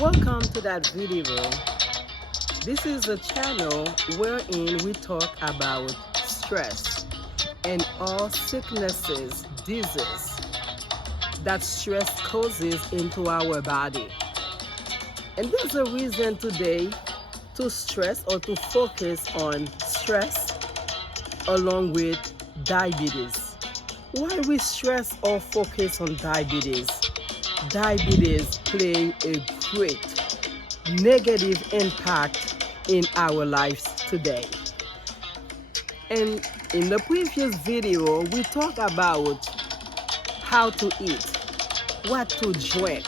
Welcome to that video. This is a channel wherein we talk about stress and all sicknesses, diseases that stress causes into our body. And there's a reason today to stress or to focus on stress along with diabetes. Why we stress or focus on diabetes? Diabetes play a great negative impact in our lives today. And in the previous video, we talked about how to eat, what to drink,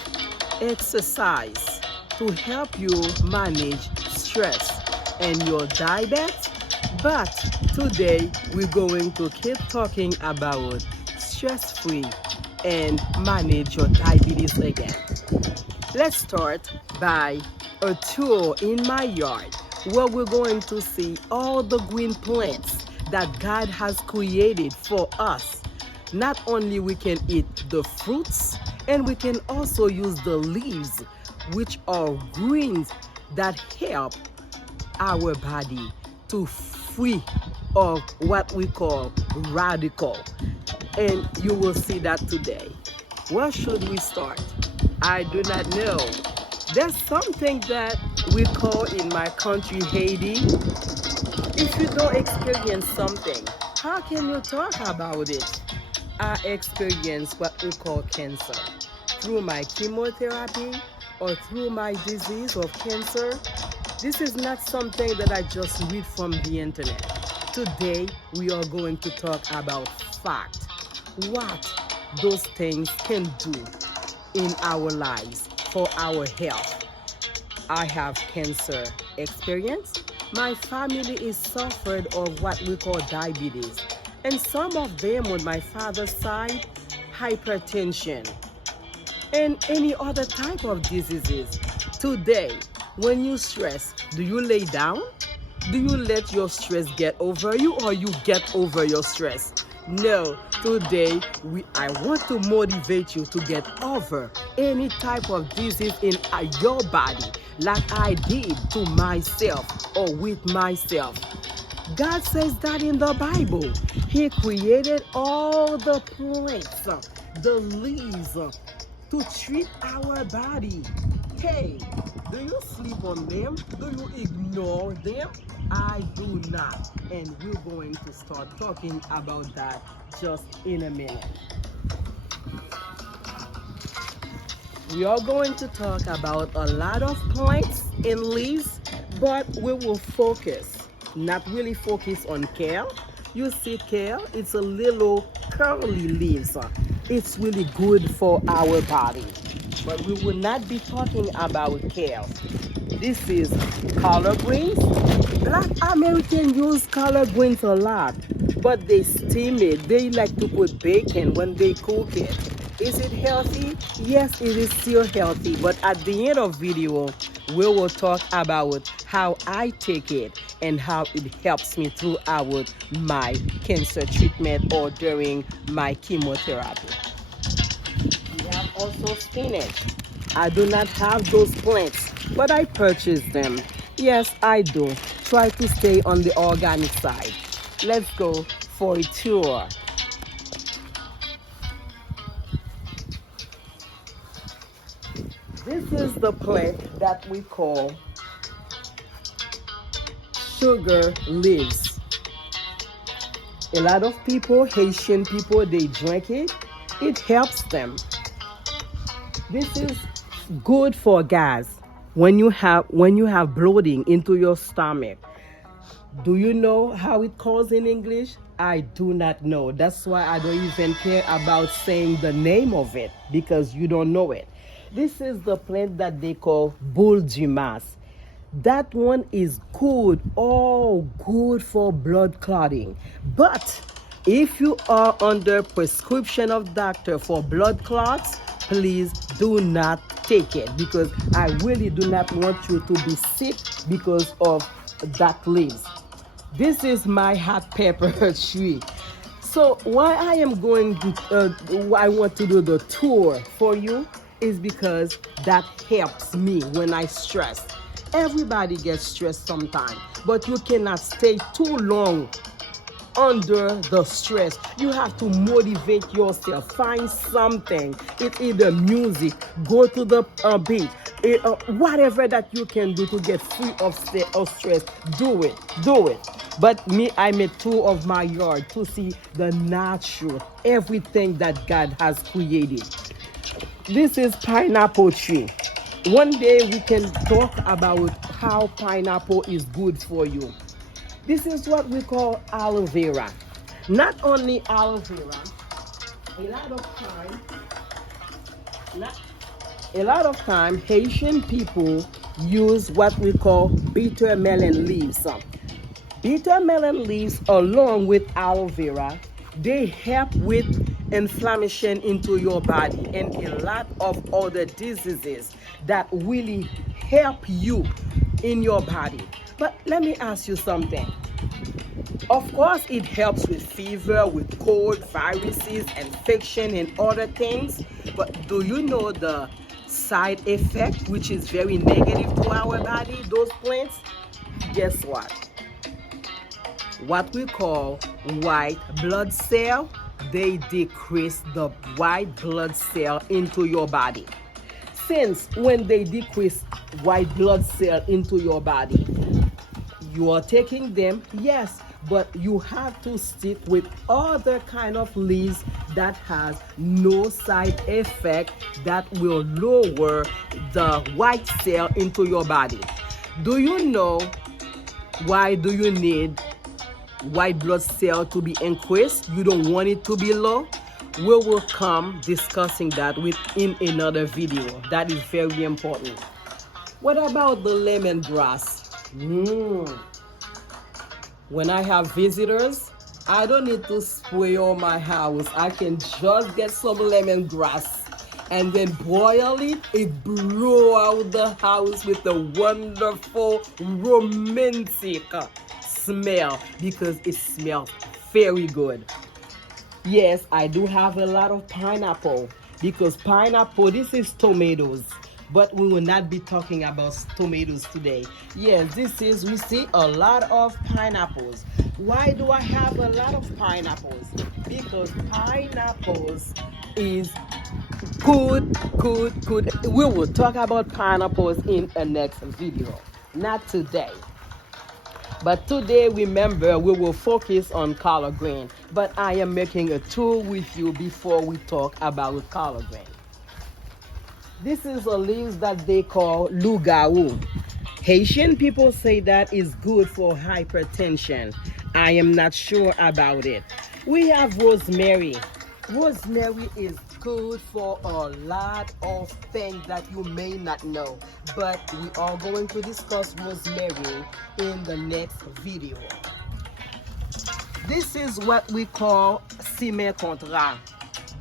exercise to help you manage stress and your diabetes. But today we're going to keep talking about stress-free and manage your diabetes again. Let's start by a tour in my yard where we're going to see all the green plants that God has created for us. Not only we can eat the fruits, and we can also use the leaves, which are greens that help our body to free of what we call radical. And you will see that today. Where should we start? I do not know. There's something that we call in my country Haiti. If you don't experience something, how can you talk about it? I experience what we call cancer through my chemotherapy or through my disease of cancer. This is not something that I just read from the internet. Today we are going to talk about fact, what those things can do in our lives for our health. I have cancer experience. My family is suffered of what we call diabetes, and some of them on my father's side, hypertension, and any other type of diseases. Today, when you stress, do you lay down? Do you let your stress get over you, or you get over your stress? No, today I want to motivate you to get over any type of disease in your body, like I did to myself or with myself. God says that in the Bible. He created all the plants, the leaves, to treat our body. Hey, do you sleep on them? Do you ignore them? I do not. And we're going to start talking about that just in a minute. We are going to talk about a lot of plants and leaves, but we will focus, not really focus on kale. You see kale, it's a little curly leaves. It's really good for our body. But we will not be talking about kale. This is collard greens. Black Americans use collard greens a lot, but they steam it. They like to put bacon when they cook it. Is it healthy? Yes, it is still healthy. But at the end of video, we will talk about how I take it and how it helps me throughout my cancer treatment or during my chemotherapy. We have also spinach. I do not have those plants, but I purchased them. Yes, I do. Try to stay on the organic side. Let's go for a tour. This is the plant that we call sugar leaves. A lot of people, Haitian people, they drink it. It helps them. This is good for gas when you have bloating into your stomach. Do you know how it calls in English? I do not know. That's why I don't even care about saying the name of it, because you don't know it. This is the plant that they call boule du mas. That one is good, good for blood clotting. But if you are under prescription of doctor for blood clots, please do not take it, because I really do not want you to be sick because of that leaves. This is my hot pepper tree. So why I am going to, I want to do the tour for you is because that helps me when I stress. Everybody gets stressed sometimes, but you cannot stay too long under the stress. You have to motivate yourself. Find something. It's either music, go to the beach, whatever that you can do to get free of stress. Do it. Do it. But me, I made tour of my yard to see the natural, everything that God has created. This is pineapple tree. One day we can talk about how pineapple is good for you. This is what we call aloe vera. Not only aloe vera, a lot of time Haitian people use what we call bitter melon leaves. Bitter melon leaves along with aloe vera, they help with inflammation into your body and a lot of other diseases that really help you in your body. But let me ask you something. Of course, it helps with fever, with cold, viruses, infection, and other things. But do you know the side effect, which is very negative to our body, those plants? Guess what? What we call white blood cell, they decrease the white blood cell into your body. Since when they decrease white blood cell into your body, you are taking them, yes, but you have to stick with other kind of leaves that has no side effect that will lower the white cell into your body. Do you know why do you need white blood cell to be increased? You don't want it to be low. We will come discussing that within another video. That is very important. What about the lemongrass? When I have visitors, I don't need to spray all my house. I can just get some lemongrass and then boil it. It blow out the house with a wonderful romantic smell because it smells very good. Yes, I do have a lot of pineapple because pineapple, this is tomatoes. But we will not be talking about tomatoes today. Yes, we see a lot of pineapples. Why do I have a lot of pineapples? Because pineapples is good. We will talk about pineapples in a next video, not today. But today, remember, we will focus on collard green. But I am making a tour with you before we talk about collard green. This is a leaf that they call loup-garou. Haitian people say that is good for hypertension. I am not sure about it. We have rosemary. Rosemary is good for a lot of things that you may not know. But we are going to discuss rosemary in the next video. This is what we call cime contrat.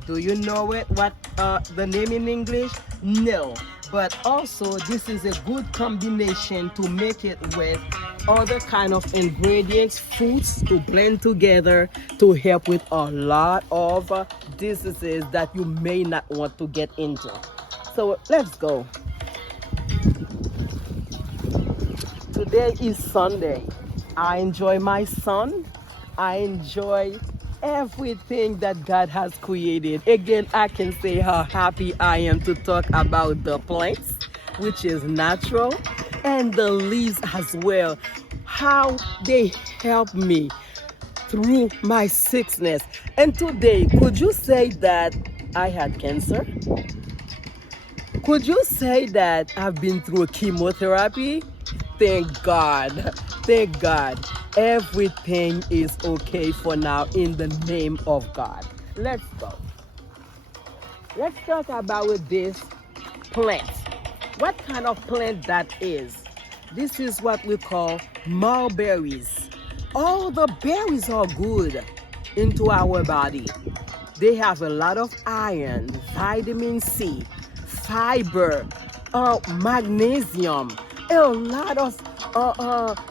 Do you know it? What the name in English? No. But also, this is a good combination to make it with other kind of ingredients, fruits to blend together to help with a lot of diseases that you may not want to get into. So let's go. Today is Sunday. I enjoy my sun. I enjoy everything that God has created. Again, I can say how happy I am to talk about the plants, which is natural, and the leaves as well. How they help me through my sickness. And today, could you say that I had cancer? Could you say that I've been through chemotherapy? Thank God. Thank God. Everything is okay for now in the name of God. Let's go. Let's talk about this plant. What kind of plant that is? This is what we call mulberries. All the berries are good into our body. They have a lot of iron, vitamin C, fiber, magnesium, and a lot of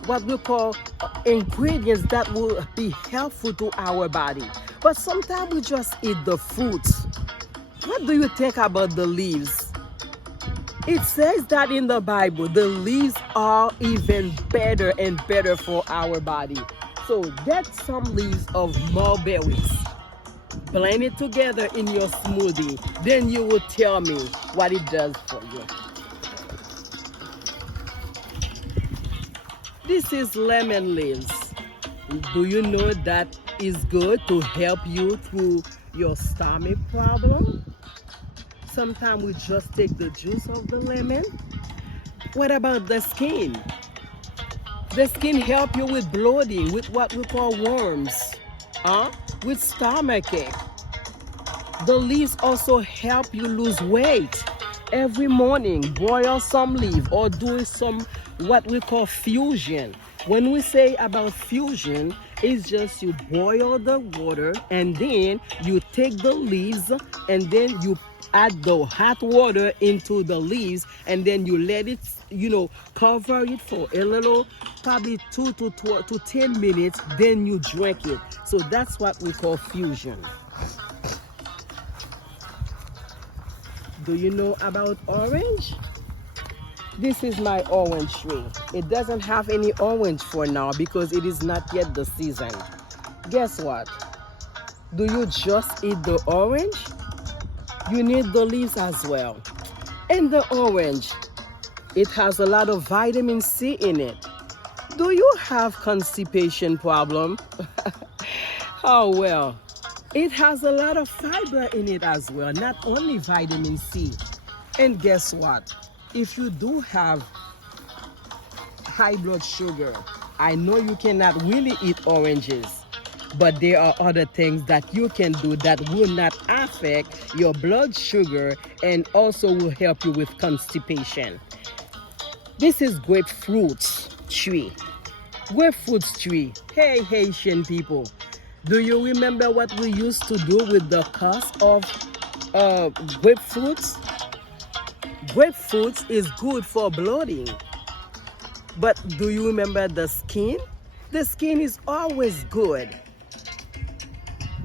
what we call ingredients that will be helpful to our body. But sometimes we just eat the fruits. What do you think about the leaves? It says that in the Bible, the leaves are even better and better for our body. So get some leaves of mulberries, blend it together in your smoothie, then you will tell me what it does for you. This is lemon leaves. Do you know that is good to help you through your stomach problem? Sometimes we just take the juice of the lemon. What about the skin? The skin help you with bloating, with what we call worms, with stomachache. The leaves also help you lose weight. Every morning, boil some leaf or do some what we call fusion. When we say about fusion, it's just you boil the water and then you take the leaves and then you add the hot water into the leaves and then you let it, cover it for a little, probably 2 to 10 minutes, then you drink it. So that's what we call fusion. Do you know about orange? This is my orange tree. It doesn't have any orange for now because it is not yet the season. Guess what? Do you just eat the orange? You need the leaves as well. And the orange, it has a lot of vitamin C in it. Do you have constipation problem? Oh well. It has a lot of fiber in it as well, not only vitamin C. And guess what? If you do have high blood sugar, I know you cannot really eat oranges, but there are other things that you can do that will not affect your blood sugar and also will help you with constipation. This is grapefruit tree. Grapefruit tree. Hey, Haitian people. Do you remember what we used to do with the husk of grapefruits? Grapefruit is good for bloating. But do you remember the skin? The skin is always good.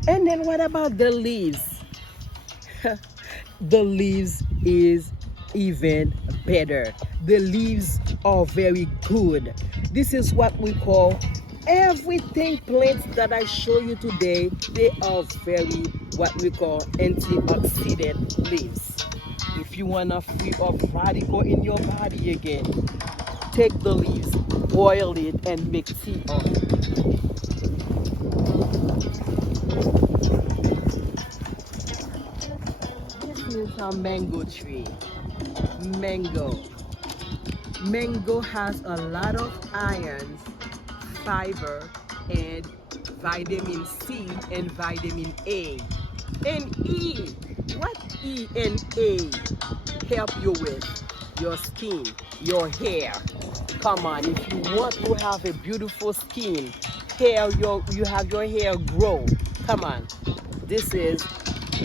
And then what about the leaves? The leaves is even better. The leaves are very good. This is what we call everything plants that I show you today. They are very what we call antioxidant leaves. If you want to free up radical in your body again, take the leaves, boil it, and make tea of it. This is a mango tree. Mango. Mango has a lot of iron, fiber, and vitamin C and vitamin A and E. What E and A help you with? Your skin, your hair. Come on, if you want to have a beautiful skin, you have your hair grow. Come on, this is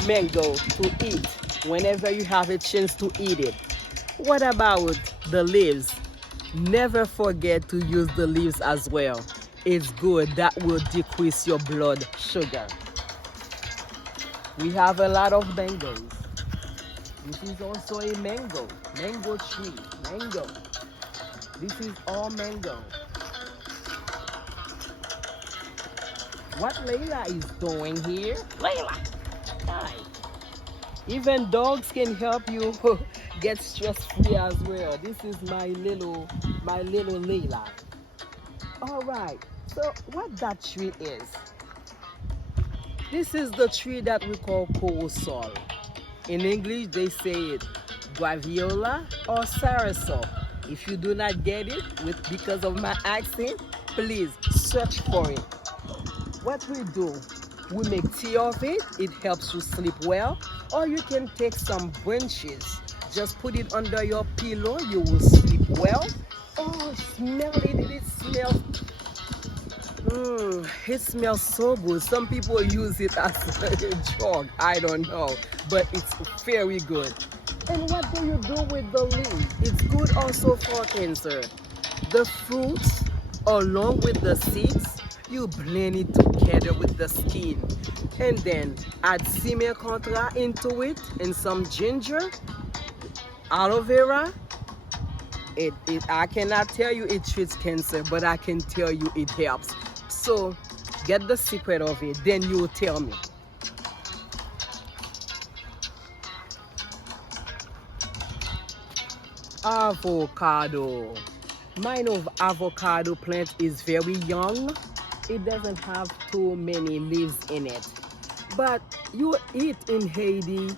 mango to eat whenever you have a chance to eat it. What about the leaves? Never forget to use the leaves as well. It's good. That will decrease your blood sugar. We have a lot of mangoes. This is also a mango tree. Mango. This is all mango. What Layla is doing here? Layla, hi. Even dogs can help you get stress-free as well. This is my little Layla. All right. So what that tree is? This is the tree that we call Soursop. In English, they say it Guaviola or Soursop. If you do not get it because of my accent, please search for it. What we do, we make tea of it. It helps you sleep well. Or you can take some branches, just put it under your pillow. You will sleep well. Oh, smell it. It smells so good. Some people use it as a drug. I don't know, but it's very good. And what do you do with the leaves? It's good also for cancer. The fruits, along with the seeds, you blend it together with the skin. And then add simmer contra into it and some ginger. aloe vera, I cannot tell you it treats cancer, but I can tell you it helps. So get the secret of it, then you'll tell me. Avocado. Mine of avocado plant is very young. It doesn't have too many leaves in it. But you eat in Haiti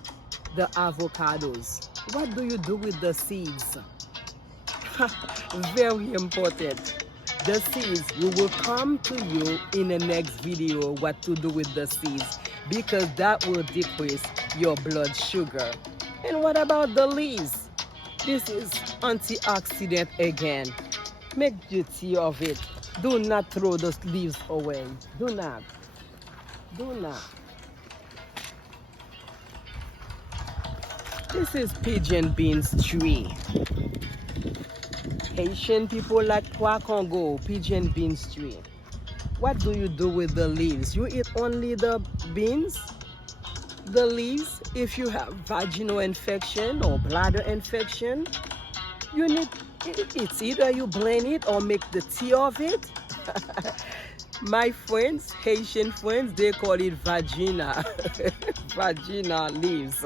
the avocados. What do you do with the seeds? Very important. The seeds, we will come to you in the next video what to do with the seeds, because that will decrease your blood sugar. And what about the leaves? This is antioxidant again. Make the tea of it. Do not throw those leaves away. Do not. Do not. This is pigeon beans tree. Haitian people like Pois Congo, pigeon beans tree. What do you do with the leaves? You eat only the beans? The leaves? If you have vaginal infection or bladder infection, you need, it's either you blend it or make the tea of it. My friends, Haitian friends, they call it vagina. Vagina leaves.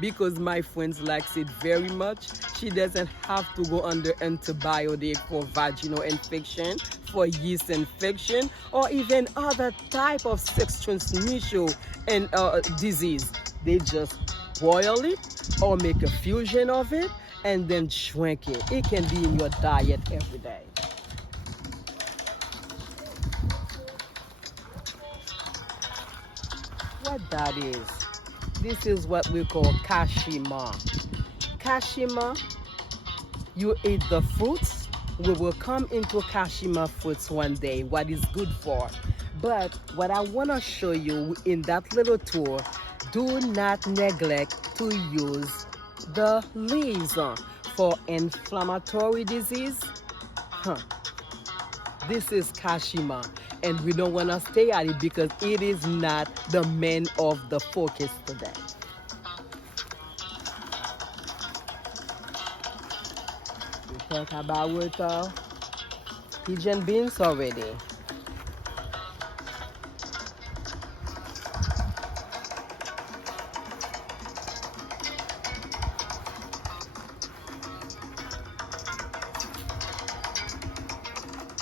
Because my friends likes it very much. She doesn't have to go under antibiotic for vaginal infection, for yeast infection, or even other type of sex transmission and disease. They just boil it or make a fusion of it and then drink it. It can be in your diet every day. What that is? This is what we call Kashima. Kashima, you eat the fruits. We will come into Kashima fruits one day, what is good for. But what I want to show you in that little tour, do not neglect to use the leaves for inflammatory disease. This is Kashima, and we don't want to stay at it because it is not the main of the focus today. We talk about pigeon beans already.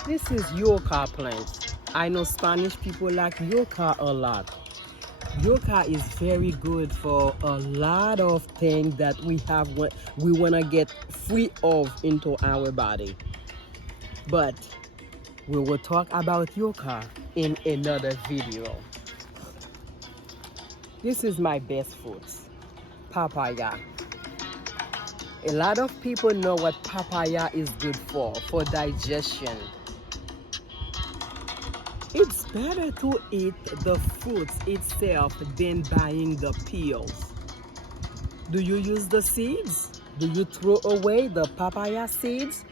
This is yucca plant. I know Spanish people like yucca a lot. Yucca is very good for a lot of things that we have we want to get free of into our body. But we will talk about yucca in another video. This is my best fruits, papaya. A lot of people know what papaya is good for digestion. It's better to eat the fruits itself than buying the peels. Do you use the seeds? Do you throw away the papaya seeds?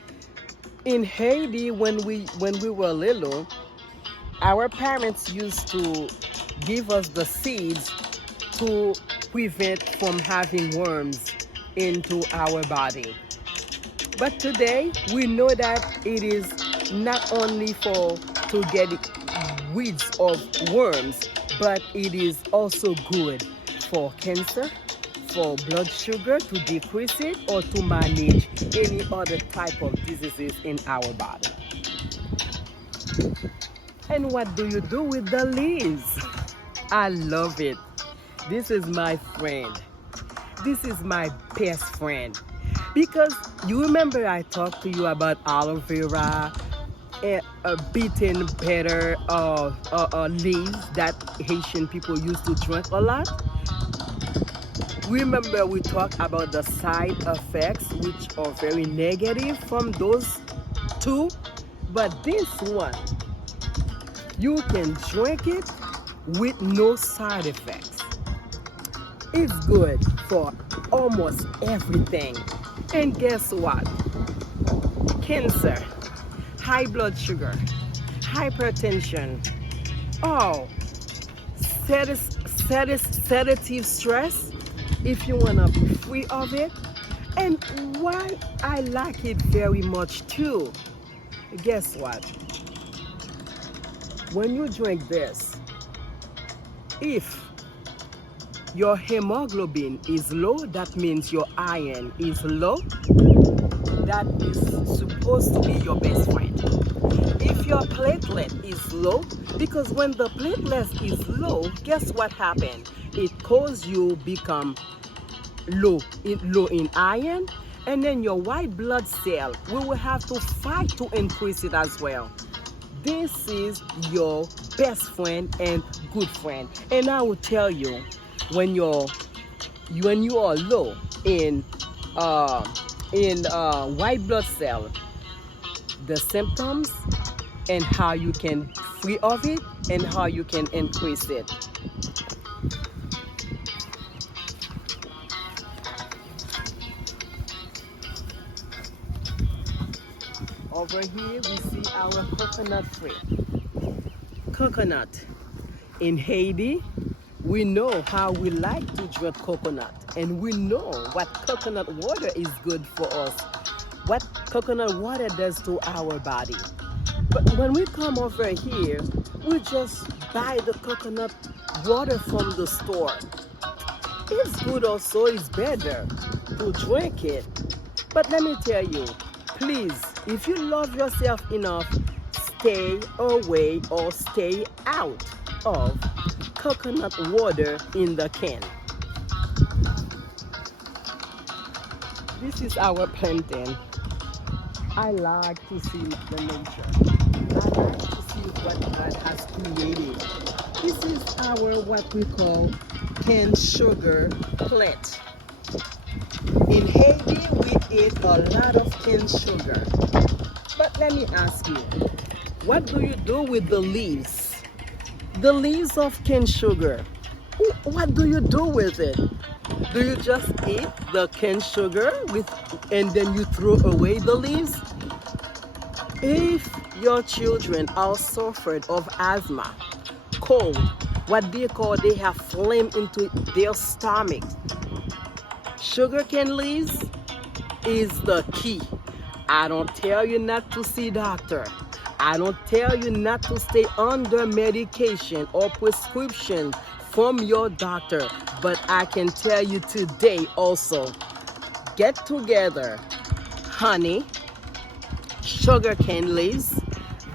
In Haiti, when we were little, our parents used to give us the seeds to prevent from having worms into our body. But today, we know that it is not only to get weeds of worms, but it is also good for cancer, for blood sugar, to decrease it, or to manage any other type of diseases in our body. And what do you do with the leaves? I love it. This is my friend. This is my best friend. Because you remember I talked to you about aloe vera, beaten better leaves that Haitian people used to drink a lot. Remember we talked about the side effects, which are very negative from those two. But this one, you can drink it with no side effects. It's good for almost everything. And guess what? Cancer, high blood sugar, hypertension, sedative stress. If you want to be free of it, And why I like it very much too, guess what? When you drink this, if your hemoglobin is low, that means your iron is low. That is supposed to be your best friend. If your platelet is low, because when the platelet is low, guess what happens? It causes you become low in iron, and then your white blood cell, we will have to fight to increase it as well. This is your best friend and good friend. And I will tell you, when you are low in white blood cell, the symptoms and how you can free of it and how you can increase it. Over here we see our coconut fruit. Coconut. In Haiti, we know how we like to drink coconut, and we know what coconut water is good for us, what coconut water does to our body. But when we come over here, we just buy the coconut water from the store. It's good also, it's better to drink it. But let me tell you, please, if you love yourself enough, stay away or stay out of coconut water in the can. This is our plantain. I like to see the nature. I like to see what God has created. This is our what we call cane sugar plant. In Haiti, we eat a lot of cane sugar. But let me ask you, what do you do with the leaves? The leaves of cane sugar. What do you do with it? Do you just eat the cane sugar and then you throw away the leaves? If your children are suffered of asthma, cold, what they have phlegm into their stomach, sugarcane leaves is the key. I don't tell you not to see doctor. I don't tell you not to stay under medication or prescription from your doctor. But I can tell you today also, get together honey, sugarcane leaves,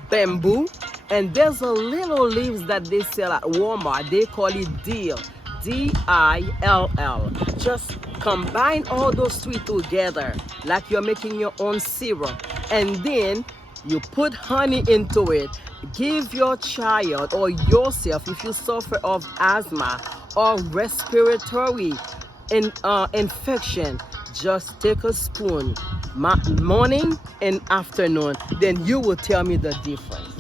bamboo, and there's a little leaves that they sell at Walmart. They call it dill, dill. Just combine all those three together like you're making your own syrup, and then you put honey into it. Give your child or yourself, if you suffer of asthma or respiratory infection, just take a spoon morning and afternoon, then you will tell me the difference.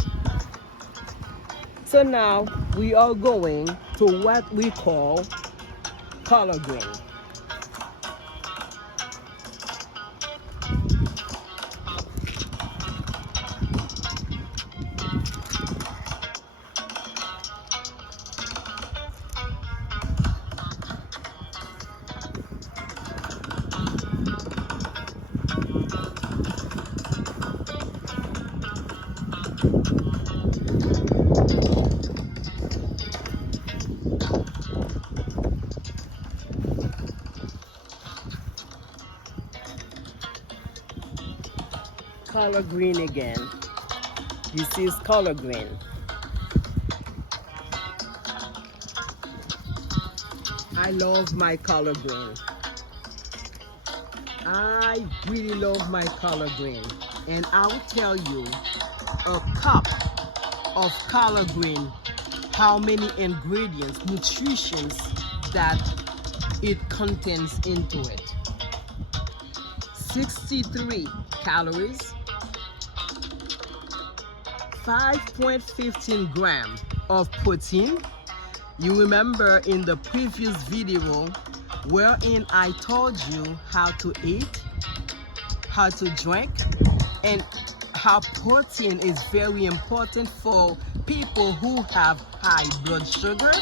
So now we are going to what we call collard green. Collard green again. This is collard green. I love my collard green. I really love my collard green. And I'll tell you, a cup of collard green, how many ingredients, nutritions that it contains into it. 63 calories, 5.15 grams of protein. You remember in the previous video wherein I told you how to eat, how to drink, and how protein is very important for people who have high blood sugar.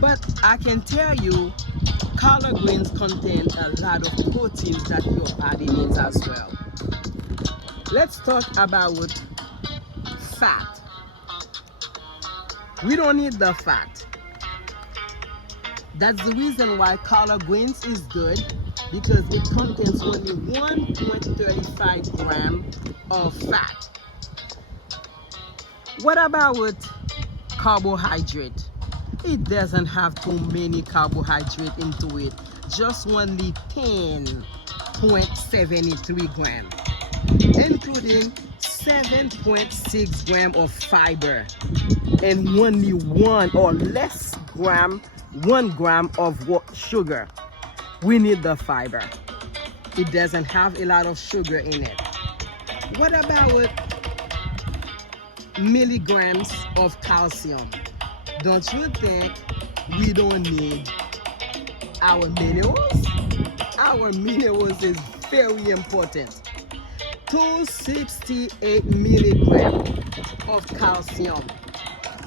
But I can tell you, Collard greens contain a lot of proteins that your body needs as well. Let's talk about fat. We don't need the fat. That's the reason why collard greens is good, because it contains only 1.35 grams of fat. What about carbohydrate? It doesn't have too many carbohydrate into it, just only 10.73 grams, including 7.6 grams of fiber and only 1 or less gram 1 gram of sugar. We need the fiber. It doesn't have a lot of sugar in it. What about milligrams of calcium? Don't you think we don't need our minerals? Our minerals is very important. 268 milligrams of calcium,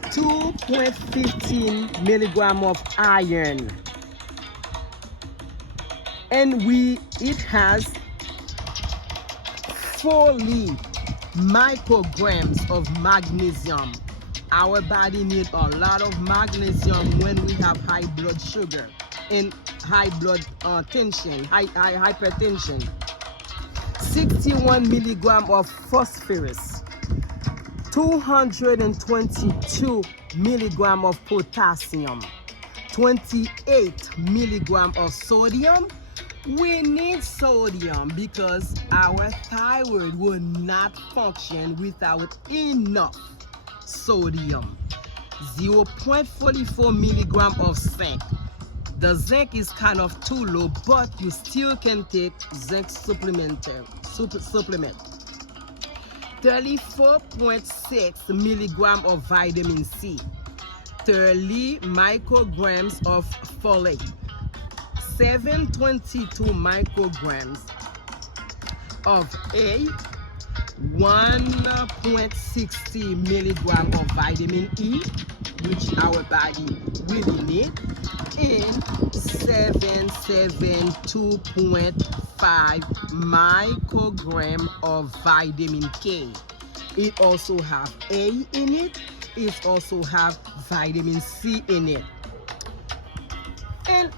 2.15 milligrams of iron, and it has 40 micrograms of magnesium. Our body needs a lot of magnesium when we have high blood sugar and high blood tension, hypertension. 61 milligrams of phosphorus, 222 milligrams of potassium, 28 milligrams of sodium. We need sodium because our thyroid will not function without enough sodium. 0.44 milligrams of zinc. The zinc is kind of too low, but you still can take zinc supplement. 34.6 milligrams of vitamin C, 30 micrograms of folate, 722 micrograms of A, 1.60 milligrams of vitamin E, which our body really needs, and 772.5 microgram of vitamin K. It also have A in it. It also have vitamin C in it. And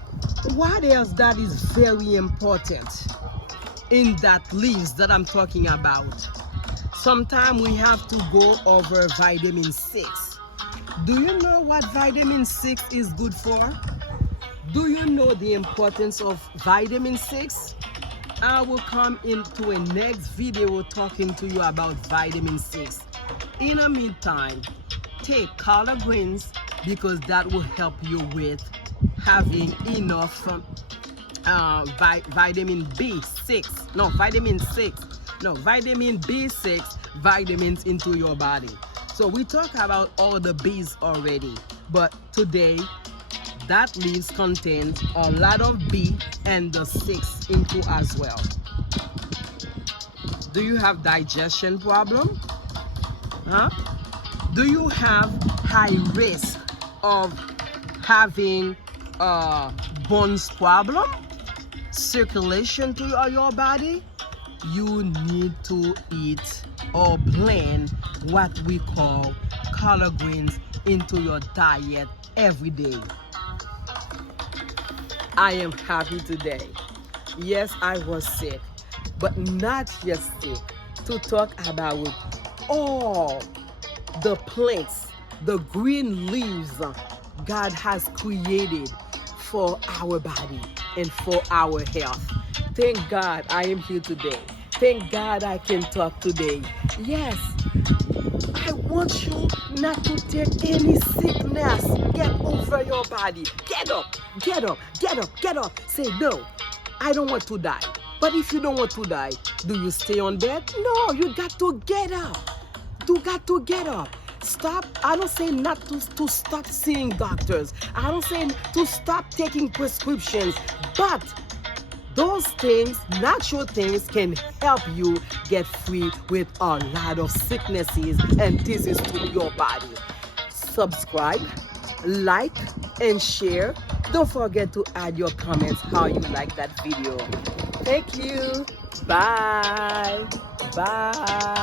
what else that is very important in that leaves that I'm talking about? Sometimes we have to go over vitamin 6. Do you know what vitamin 6 is good for? Do you know the importance of vitamin 6? I will come into a next video talking to you about vitamin 6. In the meantime, take collard greens because that will help you with having enough vitamin B6. No, vitamin B6 vitamins into your body. So we talk about all the B's already, but today that leaves contains a lot of B and the 6 into as well. Do you have digestion problem? Do you have high risk of having bones problem, circulation to your body? You need to eat or blend what we call collard greens into your diet every day. I am happy today. Yes, I was sick, but not just sick, to talk about all the plants, the green leaves God has created for our body and for our health. Thank God I am here today. Thank God I can talk today. Yes, I want you not to take any sickness. Get over your body. Get up, get up, get up, get up. Say, no, I don't want to die. But if you don't want to die, do you stay on bed? No, you got to get up. You got to get up. Stop. I don't say not to stop seeing doctors. I don't say to stop taking prescriptions. But those things, natural things, can help you get free with a lot of sicknesses and diseases to your body. Subscribe, like, and share Don't forget to add your comments how you like that video. Thank you. Bye. Bye.